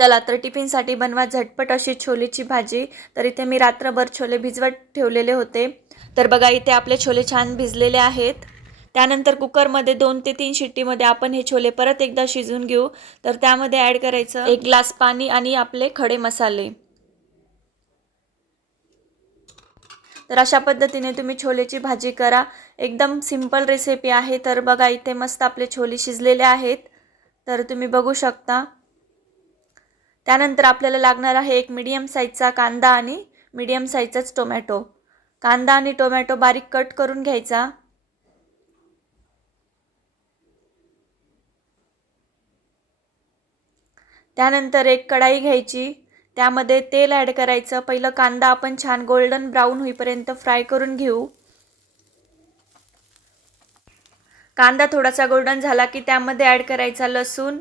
चला तर टिफिनसाठी बनवा झटपट अशी छोलेची भाजी। तर इथे मी रात्रभर छोले भिजवत ठेवलेले होते। तर बघा इथे आपले छोले छान भिजलेले आहेत। त्यानंतर कुकरमध्ये 2 ते 3 शिट्टीमध्ये आपण हे छोले परत एकदा शिजवून घेऊ। तर त्यामध्ये ॲड करायचं 1 ग्लास पाणी आणि आपले खडे मसाले। तर अशा पद्धतीने तुम्ही छोलेची भाजी करा। एकदम सिंपल रेसिपी आहे। तर बघा इथे मस्त आपले छोले शिजलेले आहेत। तर तुम्ही बघू शकता। त्यानंतर आपल्याला लागणार आहे एक मीडियम साईजचा कांदा आणि मीडियम साईजचाच टोमॅटो। कांदा आणि टोमॅटो बारीक कट करून घ्यायचा। त्यानंतर एक कढाई घ्यायची, त्यामध्ये तेल ॲड करायचं। पहिलं कांदा आपण छान गोल्डन ब्राऊन होईपर्यंत फ्राय करून घेऊ। कांदा थोडासा गोल्डन झाला की त्यामध्ये ॲड करायचा लसूण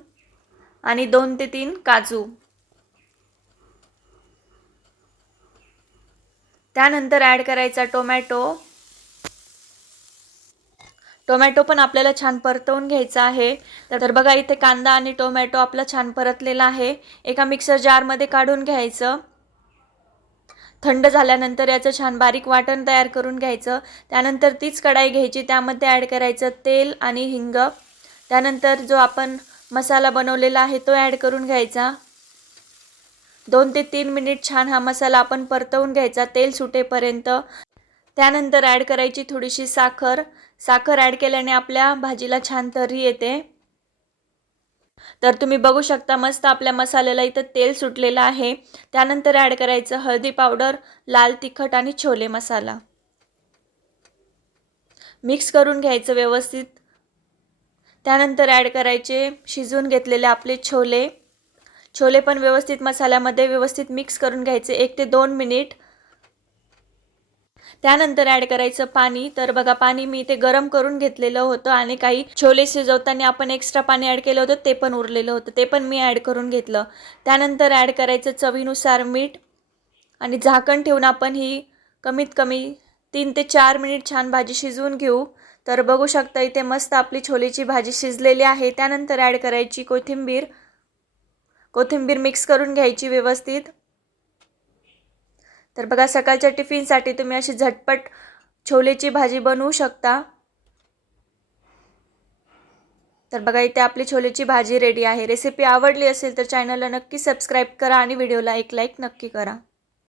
आणि 2 ते 3 काजू। त्यानंतर ॲड करायचा टोमॅटो। टोमॅटो पण आपल्याला छान परतवून घ्यायचा आहे। तर बघा इथे कांदा आणि टोमॅटो आपला छान परतलेला आहे। एका मिक्सर जारमध्ये काढून घ्यायचं। थंड झाल्यानंतर याचं छान बारीक वाटण तयार करून घ्यायचं। त्यानंतर तीच कढाई घ्यायची, त्यामध्ये ॲड करायचं तेल आणि हिंग। त्यानंतर जो आपण मसाला बनवलेला आहे तो ॲड करून घ्यायचा। 2 ते 3 मिनिट छान हा मसाला आपण परतवून घ्यायचा तेल सुटेपर्यंत। त्यानंतर ॲड करायची थोडीशी साखर। साखर ॲड केल्याने आपल्या भाजीला छान तर्री येते। तर तुम्ही बघू शकता मस्त आपल्या मसाल्याला इथं तेल सुटलेलं आहे। त्यानंतर ॲड करायचं हळदी पावडर, लाल तिखट आणि छोले मसाला। मिक्स करून घ्यायचं व्यवस्थित। त्यानंतर ॲड करायचे शिजवून घेतलेले आपले छोले। छोले पण व्यवस्थित मसाल्यामध्ये व्यवस्थित मिक्स करून घ्यायचे 1 ते 2 मिनिट। त्यानंतर ॲड करायचं पाणी। तर बघा पाणी मी इथे गरम करून घेतलेलं होतं आणि काही छोले शिजवताना आपण एक्स्ट्रा पाणी ॲड केलं होतं ते पण उरलेलं होतं, ते पण मी ॲड करून घेतलं। त्यानंतर ॲड करायचं चवीनुसार मीठ आणि झाकण ठेवून आपण ही कमीत कमी 3 ते 4 मिनिट छान भाजी शिजवून घेऊ। तर बघू शकता इथे मस्त आपली छोलेची भाजी शिजलेली आहे। त्यानंतर ॲड करायची कोथिंबीर। कोथिंबीर मिक्स करून घ्यायची व्यवस्थित। तर बघा सकाळच्या टिफिनसाठी तुम्ही अशी झटपट छोलेची भाजी बनवू शकता। तर बघा इथे आपली छोलेची भाजी रेडी आहे। रेसिपी आवडली असेल तर चॅनलला नक्की सबस्क्राईब करा आणि व्हिडिओला एक लाईक नक्की करा।